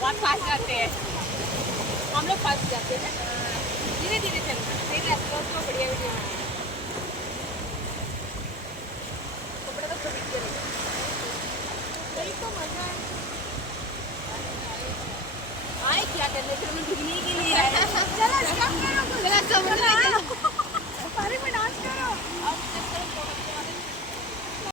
बहुत फास्ट जाते हैं हम लोग, फास्ट जाते हैं, धीरे धीरे चलना, मेरी अपलोड को बढ़िया वीडियो कपड़ा तो कभी चलेगा, वही तो मजा है। आए क्या करने, फिर हम ढूंढने के लिए आए। चलो स्टॉप करो, चलो समुद्र